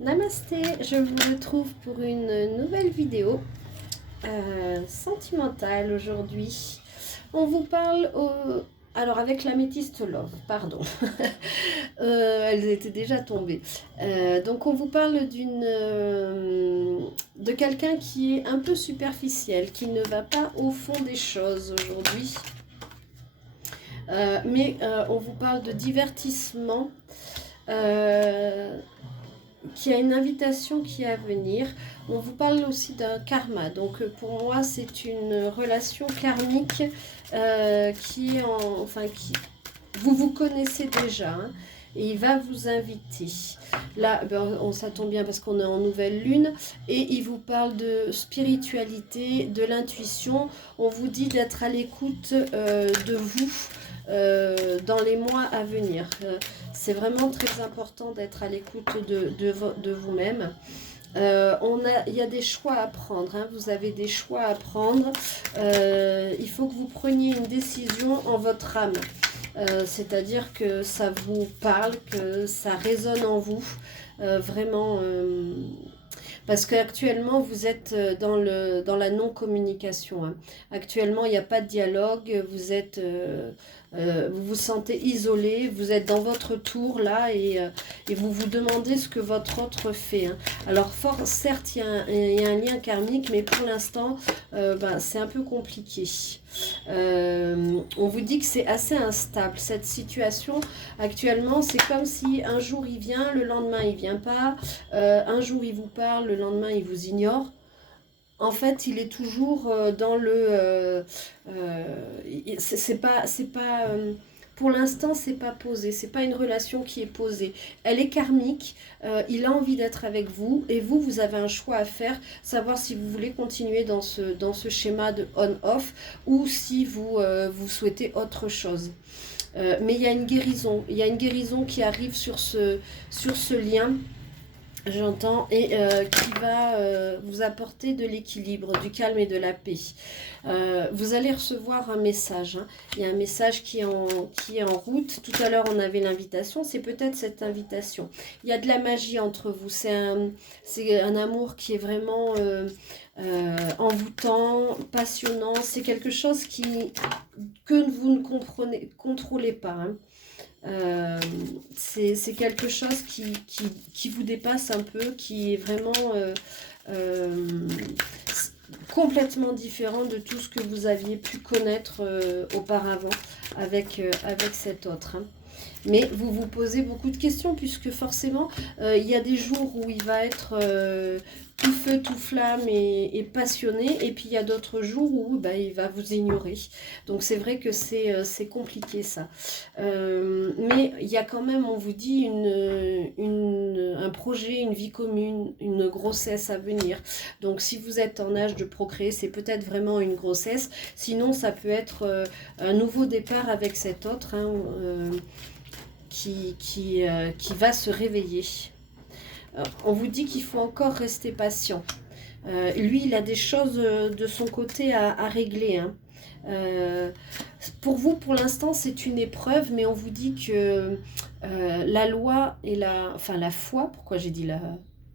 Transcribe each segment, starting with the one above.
Namasté, je vous retrouve pour une nouvelle vidéo sentimentale aujourd'hui. On vous parle alors avec l'améthyste love, pardon. Elles étaient déjà tombées. Donc on vous parle de quelqu'un qui est un peu superficiel, qui ne va pas au fond des choses aujourd'hui. Mais on vous parle de divertissement. Qui a une invitation qui est à venir. On vous parle aussi d'un karma. Donc pour moi, c'est une relation karmique qui est vous vous connaissez déjà. Hein, et il va vous inviter. Là, ça tombe bien parce qu'on est en nouvelle lune. Et il vous parle de spiritualité, de l'intuition. On vous dit d'être à l'écoute de vous dans les mois à venir. C'est vraiment très important d'être à l'écoute de vous-même. Il y a des choix à prendre. Hein. Vous avez des choix à prendre. Il faut que vous preniez une décision en votre âme. C'est-à-dire que ça vous parle, que ça résonne en vous. Vraiment... parce qu'actuellement, vous êtes dans la non-communication. Hein. Actuellement, il n'y a pas de dialogue. Vous vous sentez isolé. Vous êtes dans votre tour là et vous vous demandez ce que votre autre fait. Hein. Alors, certes, il y a un lien karmique, mais pour l'instant, c'est un peu compliqué. On vous dit que c'est assez instable. Cette situation, actuellement, c'est comme si un jour il vient, le lendemain il vient pas. Un jour il vous parle, le lendemain il vous ignore. En fait, il est toujours dans le... pour l'instant, c'est pas posé. C'est pas une relation qui est posée. Elle est karmique. Il a envie d'être avec vous. Et vous avez un choix à faire. Savoir si vous voulez continuer dans ce schéma de on-off ou si vous souhaitez autre chose. Mais il y a une guérison. Il y a une guérison qui arrive sur ce lien. J'entends, et qui va vous apporter de l'équilibre, du calme et de la paix. Vous allez recevoir un message. Hein. Il y a un message qui est en route. Tout à l'heure, on avait l'invitation. C'est peut-être cette invitation. Il y a de la magie entre vous. C'est un amour qui est vraiment envoûtant, passionnant. C'est quelque chose que vous ne contrôlez pas. Hein. C'est quelque chose qui vous dépasse un peu, qui est vraiment complètement différent de tout ce que vous aviez pu connaître auparavant avec cet autre. Hein. Mais vous vous posez beaucoup de questions puisque forcément, il y a des jours où il va être tout feu, tout flamme et passionné. Et puis il y a d'autres jours où il va vous ignorer. Donc c'est vrai que c'est compliqué ça. Mais il y a quand même, on vous dit, un projet, une vie commune, une grossesse à venir. Donc si vous êtes en âge de procréer, c'est peut-être vraiment une grossesse. Sinon, ça peut être un nouveau départ avec cet autre. Hein, qui va se réveiller. On vous dit qu'il faut encore rester patient. Lui, il a des choses de son côté à régler. Hein. Pour vous, pour l'instant, c'est une épreuve, mais on vous dit que la loi et la foi, pourquoi j'ai dit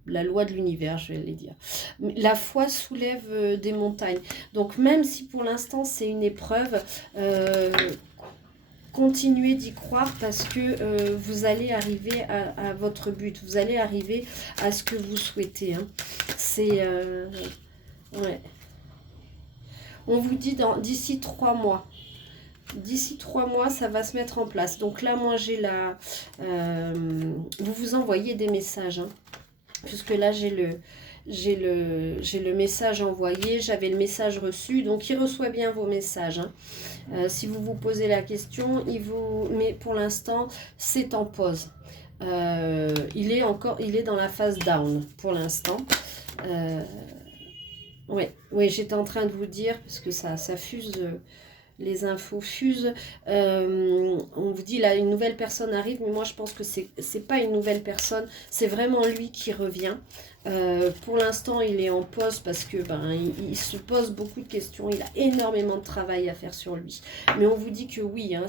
la loi de l'univers, je vais les dire. La foi soulève des montagnes. Donc même si pour l'instant c'est une épreuve, continuez d'y croire parce que vous allez arriver à votre but, vous allez arriver à ce que vous souhaitez. Hein. C'est... ouais. On vous dit d'ici 3 mois. D'ici 3 mois, ça va se mettre en place. Donc là, moi, j'ai vous envoyez des messages. Hein, puisque là, j'ai le message envoyé, j'avais le message reçu, donc il reçoit bien vos messages. Hein. Si vous vous posez la question, mais pour l'instant, c'est en pause. Il est dans la phase down pour l'instant. Oui, j'étais en train de vous dire, parce que ça fuse, les infos fusent. On vous dit là, une nouvelle personne arrive, mais moi je pense que c'est pas une nouvelle personne, c'est vraiment lui qui revient. Pour l'instant, il est en pause parce que il se pose beaucoup de questions. Il a énormément de travail à faire sur lui. Mais on vous dit que oui, hein,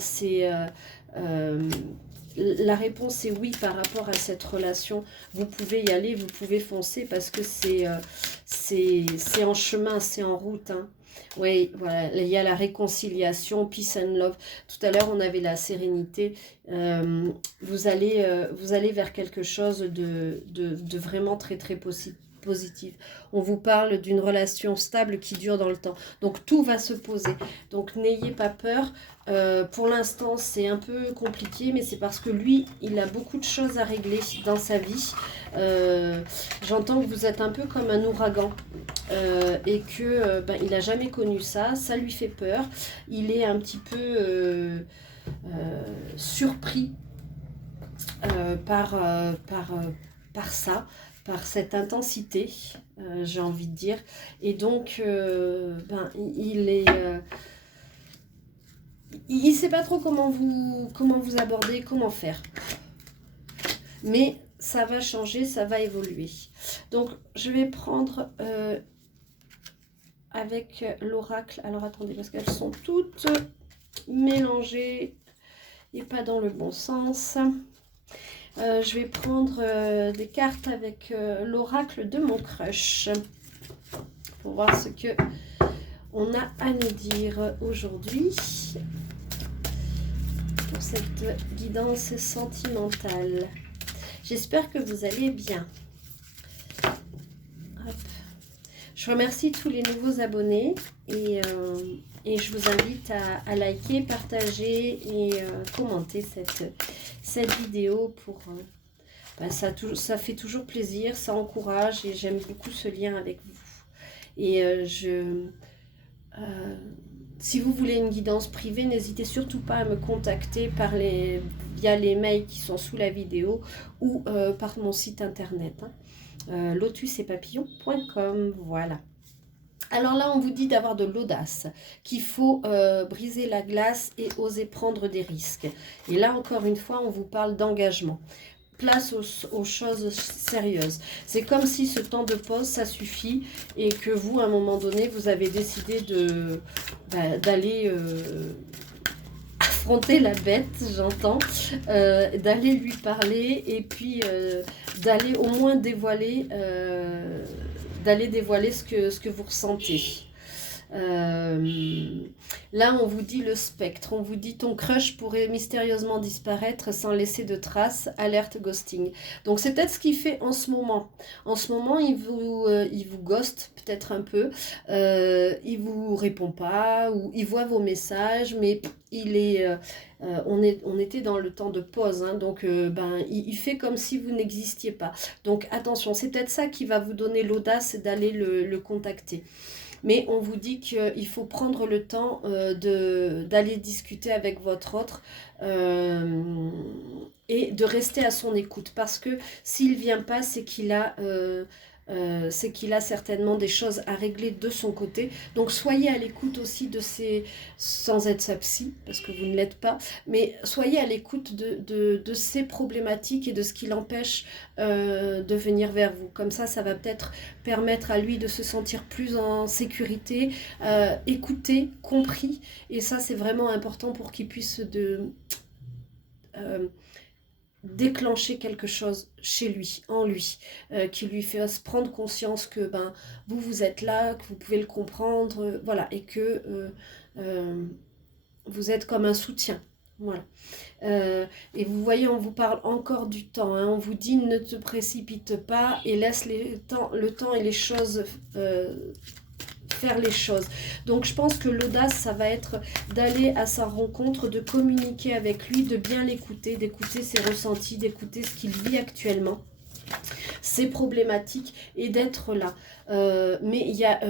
la réponse est oui par rapport à cette relation. Vous pouvez y aller, vous pouvez foncer parce que c'est en chemin, c'est en route. Hein. Oui, voilà, il y a la réconciliation, peace and love. Tout à l'heure, on avait la sérénité. Vous allez vers quelque chose de vraiment très, très positif. On vous parle d'une relation stable qui dure dans le temps. Donc, tout va se poser. Donc, n'ayez pas peur. Pour l'instant, c'est un peu compliqué, mais c'est parce que lui, il a beaucoup de choses à régler dans sa vie. J'entends que vous êtes un peu comme un ouragan et que il n'a jamais connu ça. Ça lui fait peur. Il est un petit peu surpris par ça, par cette intensité, j'ai envie de dire. Et donc, il sait pas trop comment vous aborder, comment faire. Mais ça va changer, ça va évoluer. Donc, je vais prendre avec l'oracle. Alors, attendez, parce qu'elles sont toutes mélangées et pas dans le bon sens. Je vais prendre des cartes avec l'oracle de mon crush pour voir ce que on a à nous dire aujourd'hui pour cette guidance sentimentale. J'espère que vous allez bien. Hop. Je remercie tous les nouveaux abonnés et je vous invite à liker, partager et commenter cette vidéo pour... ça fait toujours plaisir, ça encourage et j'aime beaucoup ce lien avec vous. Et si vous voulez une guidance privée, n'hésitez surtout pas à me contacter via les mails qui sont sous la vidéo ou par mon site internet, lotusetpapillons.com. Voilà. Alors là, on vous dit d'avoir de l'audace, qu'il faut briser la glace et oser prendre des risques. Et là, encore une fois, on vous parle d'engagement. Place aux choses sérieuses. C'est comme si ce temps de pause, ça suffit et que vous, à un moment donné, vous avez décidé d'aller affronter la bête, j'entends, d'aller lui parler et puis d'aller au moins dévoiler, ce que vous ressentez. Là, on vous dit le spectre, on vous dit ton crush pourrait mystérieusement disparaître sans laisser de traces, alerte ghosting. Donc c'est peut-être ce qu'il fait en ce moment. En ce moment, il vous ghost peut-être un peu, il vous répond pas ou il voit vos messages, mais on était dans le temps de pause, hein, donc il fait comme si vous n'existiez pas. Donc attention, c'est peut-être ça qui va vous donner l'audace d'aller le contacter. Mais on vous dit qu'il faut prendre le temps d'aller discuter avec votre autre et de rester à son écoute. Parce que s'il ne vient pas, c'est qu'il a certainement des choses à régler de son côté. Donc soyez à l'écoute aussi sans être sa psy, parce que vous ne l'êtes pas, mais soyez à l'écoute de ses problématiques et de ce qui l'empêche de venir vers vous. Comme ça va peut-être permettre à lui de se sentir plus en sécurité, écouté, compris. Et ça, c'est vraiment important pour qu'il puisse déclencher quelque chose chez lui, en lui, qui lui fasse prendre conscience que vous êtes là, que vous pouvez le comprendre, voilà, et que vous êtes comme un soutien. Voilà. Et vous voyez, on vous parle encore du temps, hein, on vous dit ne te précipite pas et laisse le temps et les choses faire les choses. Donc je pense que l'audace, ça va être d'aller à sa rencontre, de communiquer avec lui, de bien l'écouter, d'écouter ses ressentis, d'écouter ce qu'il vit actuellement, ses problématiques et d'être là. Mais il y a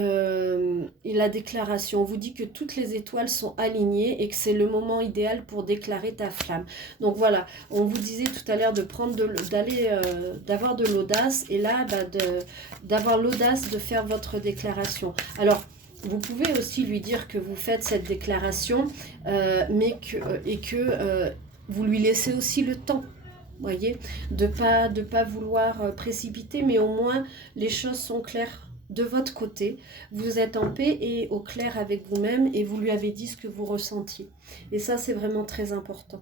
la déclaration. On vous dit que toutes les étoiles sont alignées et que c'est le moment idéal pour déclarer ta flamme. Donc voilà, on vous disait tout à l'heure d'avoir de l'audace et là d'avoir l'audace de faire votre déclaration. Alors vous pouvez aussi lui dire que vous faites cette déclaration, mais que vous lui laissez aussi le temps. Voyez, de pas vouloir précipiter, mais au moins les choses sont claires de votre côté. Vous êtes en paix et au clair avec vous-même et vous lui avez dit ce que vous ressentiez. Et ça, c'est vraiment très important.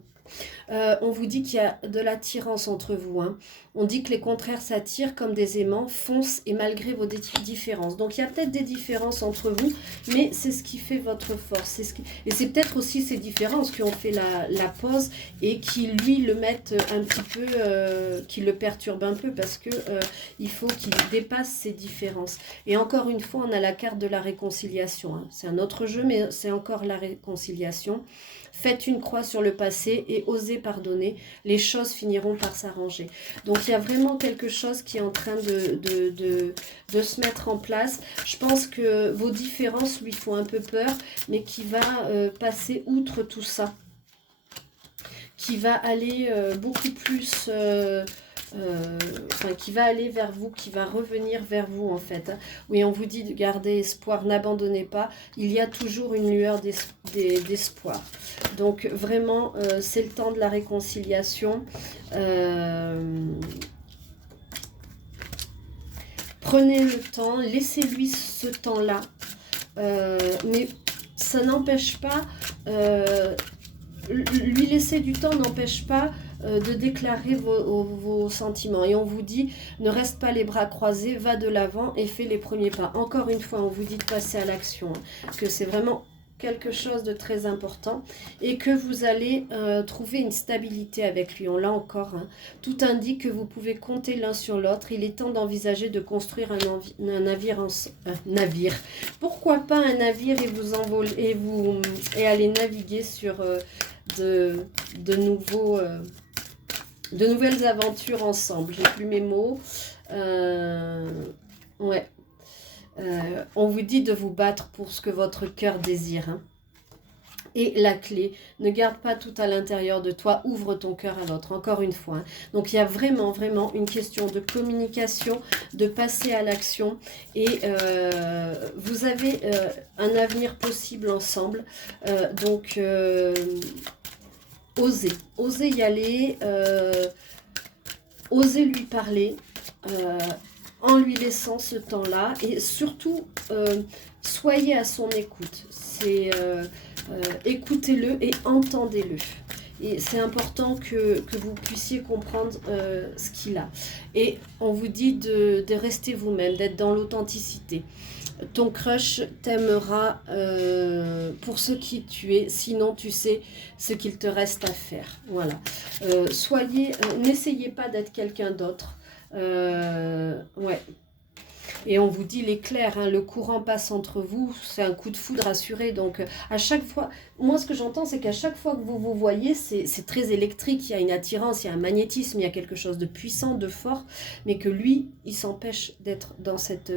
On vous dit qu'il y a de l'attirance entre vous. Hein. On dit que les contraires s'attirent comme des aimants, foncent et malgré vos différences. Donc il y a peut-être des différences entre vous, mais c'est ce qui fait votre force. Et c'est peut-être aussi ces différences qui ont fait la pause et qui lui le mettent un petit peu, qui le perturbent un peu parce que il faut qu'il dépasse ces différences. Et encore une fois, on a la carte de la réconciliation. Hein. C'est un autre jeu, mais c'est encore la réconciliation. Faites une croix sur le passé et osez pardonner. Les choses finiront par s'arranger. Donc, il y a vraiment quelque chose qui est en train de se mettre en place. Je pense que vos différences lui font un peu peur, mais qui va passer outre tout ça. Qui va aller beaucoup plus... qui va aller vers vous, qui va revenir vers vous en fait. Oui, on vous dit de garder espoir, n'abandonnez pas. Il y a toujours une lueur d'espoir. Donc vraiment, c'est le temps de la réconciliation. Prenez le temps, laissez-lui ce temps-là. Mais ça n'empêche pas... lui laisser du temps n'empêche pas de déclarer vos sentiments. Et on vous dit, ne reste pas les bras croisés, va de l'avant et fais les premiers pas. Encore une fois, on vous dit de passer à l'action, hein, que c'est vraiment quelque chose de très important et que vous allez trouver une stabilité avec lui. On l'a encore. Hein. Tout indique que vous pouvez compter l'un sur l'autre. Il est temps d'envisager de construire un navire. Pourquoi pas un navire et vous envoler et aller naviguer sur de nouvelles aventures ensemble. J'ai plus mes mots. Ouais. On vous dit de vous battre pour ce que votre cœur désire. Hein. Et la clé, ne garde pas tout à l'intérieur de toi, ouvre ton cœur à l'autre, encore une fois. Hein. Donc il y a vraiment, vraiment une question de communication, de passer à l'action. Et vous avez un avenir possible ensemble. Donc osez y aller, osez lui parler. En lui laissant ce temps-là et surtout soyez à son écoute. C'est écoutez-le et entendez-le. Et c'est important que vous puissiez comprendre ce qu'il a. Et on vous dit de rester vous-même, d'être dans l'authenticité. Ton crush t'aimera pour ce qui tu es, sinon tu sais ce qu'il te reste à faire. Voilà. N'essayez pas d'être quelqu'un d'autre. Ouais. Et on vous dit l'éclair, hein, le courant passe entre vous, c'est un coup de foudre assuré. Donc à chaque fois, moi ce que j'entends c'est qu'à chaque fois que vous vous voyez, c'est très électrique, il y a une attirance, il y a un magnétisme, il y a quelque chose de puissant, de fort, mais que lui, il s'empêche d'être dans cette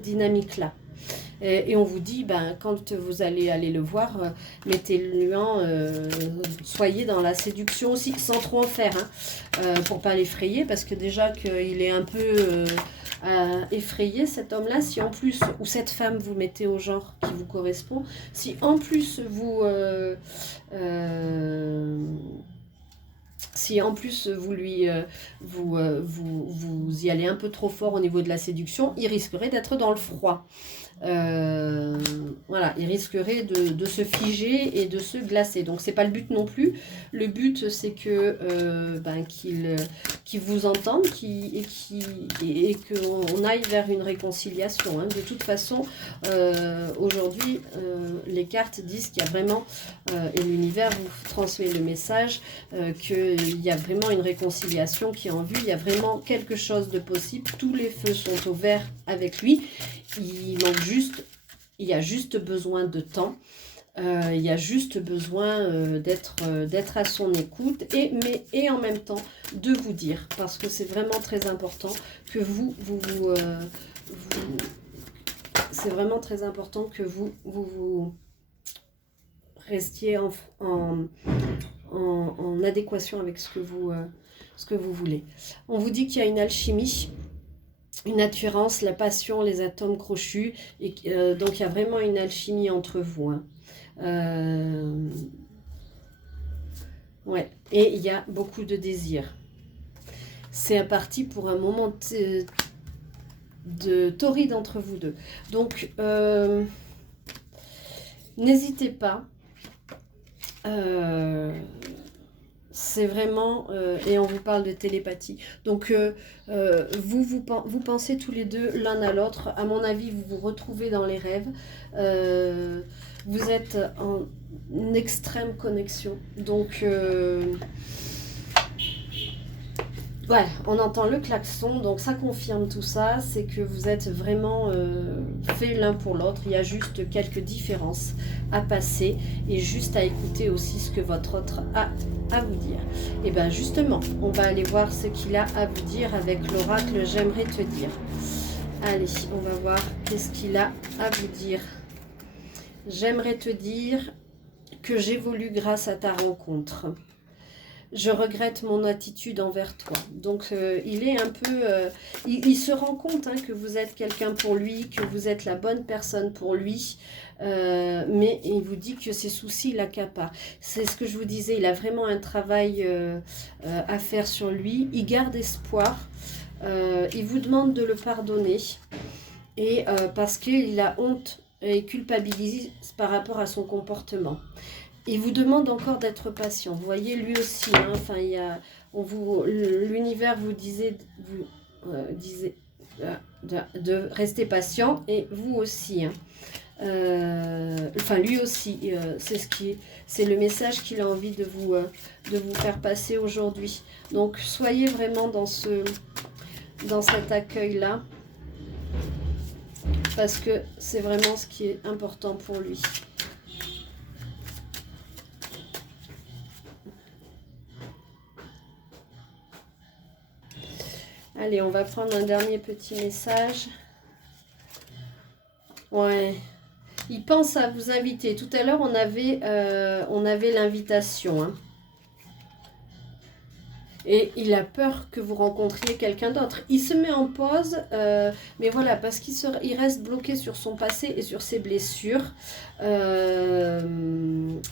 dynamique-là. Et on vous dit, ben, quand vous allez le voir, mettez-le soyez dans la séduction aussi, sans trop en faire, hein, pour pas l'effrayer, parce que déjà qu'il est un peu effrayé, cet homme-là, si en plus, ou cette femme, vous mettez au genre qui vous correspond, si en plus si en plus vous y allez un peu trop fort au niveau de la séduction, il risquerait d'être dans le froid. Voilà, il risquerait de se figer et de se glacer. Donc c'est pas le but non plus. Le but c'est que qu'il vous entende et qu'on aille vers une réconciliation. Hein. De toute façon, aujourd'hui, les cartes disent qu'il y a vraiment, et l'univers vous transmet le message, qu'il y a vraiment une réconciliation qui est en vue. Il y a vraiment quelque chose de possible. Tous les feux sont au vert avec lui. Il y a juste besoin de temps, il y a juste besoin d'être à son écoute et en même temps de vous dire, parce que c'est vraiment très important que c'est vraiment très important que vous restiez en adéquation avec ce que vous voulez. On vous dit qu'il y a une alchimie, une attirance, la passion, les atomes crochus. Et donc, il y a vraiment une alchimie entre vous. Hein. Ouais. Et il y a beaucoup de désir. C'est parti pour un moment de torride entre vous deux. Donc, n'hésitez pas C'est vraiment, et on vous parle de télépathie. Donc, vous pensez tous les deux l'un à l'autre. À mon avis, vous vous retrouvez dans les rêves. Vous êtes en extrême connexion. Donc, ouais, on entend le klaxon, donc ça confirme tout ça, c'est que vous êtes vraiment faits l'un pour l'autre. Il y a juste quelques différences à passer et juste à écouter aussi ce que votre autre a à vous dire. Et bien justement, on va aller voir ce qu'il a à vous dire avec l'oracle J'aimerais te dire. Allez, on va voir qu'est-ce qu'il a à vous dire. J'aimerais te dire que j'évolue grâce à ta rencontre. Je regrette mon attitude envers toi. Donc, il est un peu... il se rend compte que vous êtes quelqu'un pour lui, que vous êtes la bonne personne pour lui. Mais il vous dit que ses soucis l'accaparent. C'est ce que je vous disais, il a vraiment un travail à faire sur lui. Il garde espoir. Il vous demande de le pardonner. Et parce qu'il a honte et culpabilise par rapport à son comportement. Il vous demande encore d'être patient. Vous voyez, lui aussi, enfin, il y a, l'univers vous disait, de rester patient, et vous aussi. Enfin, lui aussi, c'est le message qu'il a envie de vous faire passer aujourd'hui. Donc, soyez vraiment dans cet accueil-là, parce que c'est vraiment ce qui est important pour lui. Allez, on va prendre un dernier petit message. Ouais. Il pense à vous inviter. Tout à l'heure, on avait l'invitation. Et il a peur que vous rencontriez quelqu'un d'autre. Il se met en pause, mais voilà, parce qu'il reste bloqué sur son passé et sur ses blessures. Mais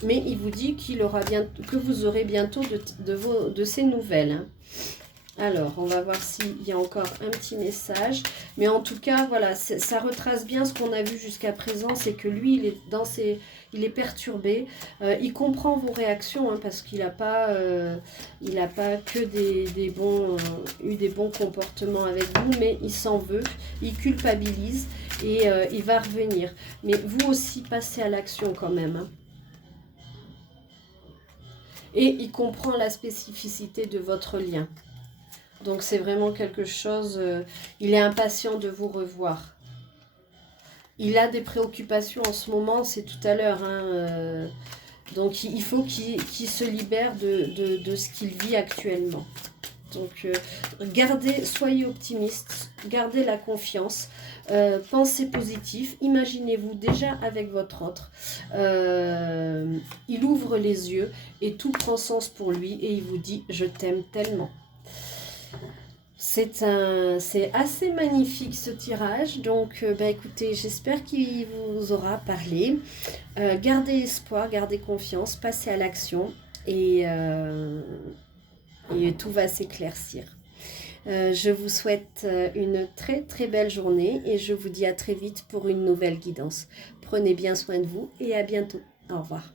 il vous dit que vous aurez bientôt de ses nouvelles. Alors, on va voir s'il y a encore un petit message. Mais en tout cas, voilà, ça retrace bien ce qu'on a vu jusqu'à présent. C'est que lui, il est perturbé. Il comprend vos réactions parce qu'il n'a pas, que eu des bons comportements avec vous. Mais il s'en veut, il culpabilise et il va revenir. Mais vous aussi, passez à l'action quand même. Et il comprend la spécificité de votre lien. Donc c'est vraiment quelque chose, il est impatient de vous revoir. Il a des préoccupations en ce moment, c'est tout à l'heure. Donc il faut qu'il se libère de ce qu'il vit actuellement. Donc soyez optimiste, gardez la confiance, pensez positif, imaginez-vous déjà avec votre autre. Il ouvre les yeux et tout prend sens pour lui et il vous dit « je t'aime tellement ». C'est assez magnifique ce tirage, donc écoutez, j'espère qu'il vous aura parlé. Gardez espoir, gardez confiance, passez à l'action et tout va s'éclaircir. Je vous souhaite une très très belle journée et je vous dis à très vite pour une nouvelle guidance. Prenez bien soin de vous et à bientôt. Au revoir.